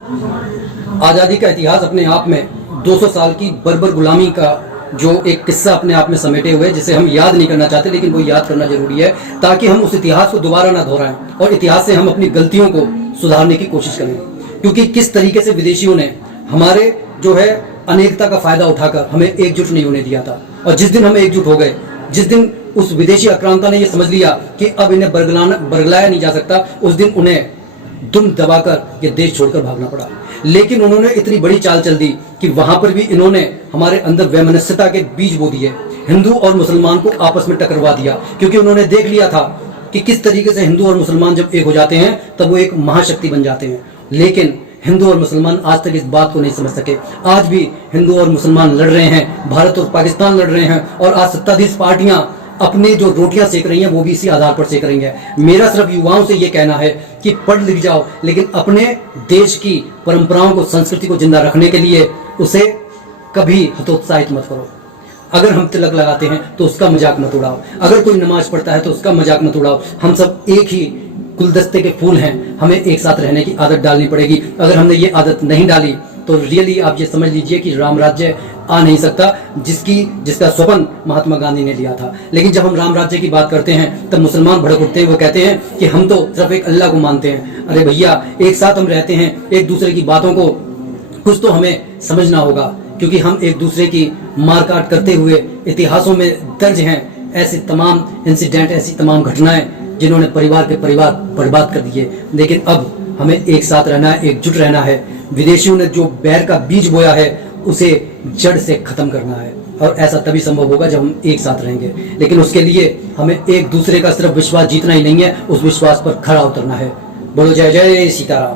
आज़ादी का इतिहास अपने आप में 200 साल की बर्बर गुलामी का जो एक किस्सा अपने आप में समेटे हुए, जिसे हम याद नहीं करना चाहते, लेकिन वो याद करना जरूरी है ताकि हम उस इतिहास को दोबारा ना दोहराएं और इतिहास से हम अपनी गलतियों को सुधारने की कोशिश करें। क्योंकि किस तरीके से विदेशियों ने हमारे जो है अनेकता का फायदा उठाकर हमें एकजुट नहीं होने दिया था, और जिस दिन हम एकजुट हो गए, जिस दिन उस विदेशी आक्रांता ने यह समझ लिया कि अब इन्हें बरगलाया नहीं जा सकता, उस दिन उन्हें दुम दबाकर ये देश छोड़कर भागना पड़ा। लेकिन उन्होंने इतनी बड़ी चाल चल दी कि वहां पर भी इन्होंने हमारे अंदर वैमनस्यता के बीज बो दिए, हिंदू और मुसलमान को आपस में टकरवा दिया। क्योंकि उन्होंने देख लिया था कि किस तरीके से हिंदू और मुसलमान जब एक हो जाते हैं तब वो एक महाशक्ति बन जाते हैं। लेकिन हिंदू और मुसलमान आज तक इस बात को नहीं समझ सके। आज भी हिंदू और मुसलमान लड़ रहे हैं, भारत और पाकिस्तान लड़ रहे हैं, और आज सत्ताधीश पार्टियां अपने जो रोटियां सेक रही हैं वो भी इसी आधार पर सेक रही हैं। मेरा सिर्फ युवाओं से ये कहना है कि पढ़ लिख जाओ, लेकिन अपने देश की परंपराओं को, संस्कृति को जिंदा रखने के लिए उसे कभी हतोत्साहित मत करो। अगर हम तिलक लगाते हैं तो उसका मजाक मत उड़ाओ, अगर कोई नमाज पढ़ता है तो उसका मजाक मत उड़ाओ। हम सब एक ही गुलदस्ते के फूल हैं, हमें एक साथ रहने की आदत डालनी पड़ेगी। अगर हमने ये आदत नहीं डाली तो रियली आप ये समझ लीजिए कि राम राज्य आ नहीं सकता, जिसका स्वप्न महात्मा गांधी ने लिया था। लेकिन जब हम राम राज्य की बात करते हैं तब मुसलमान भड़क उठते हैं, वो कहते हैं कि हम तो सिर्फ एक अल्लाह को मानते हैं। अरे भैया, एक साथ हम रहते हैं, एक दूसरे की बातों को कुछ तो हमें समझना होगा, क्योंकि हम एक दूसरे की मारकाट करते हुए इतिहासों में दर्ज हैं ऐसे तमाम इंसिडेंट, ऐसी तमाम घटनाएं जिन्होंने परिवार के परिवार बर्बाद कर दिए। लेकिन अब हमें एक साथ रहना है, एकजुट रहना है। विदेशियों ने जो बैर का बीज बोया है उसे जड़ से खत्म करना है, और ऐसा तभी संभव होगा जब हम एक साथ रहेंगे। लेकिन उसके लिए हमें एक दूसरे का सिर्फ विश्वास जीतना ही नहीं है, उस विश्वास पर खरा उतरना है। बोलो जय जय सीताराम।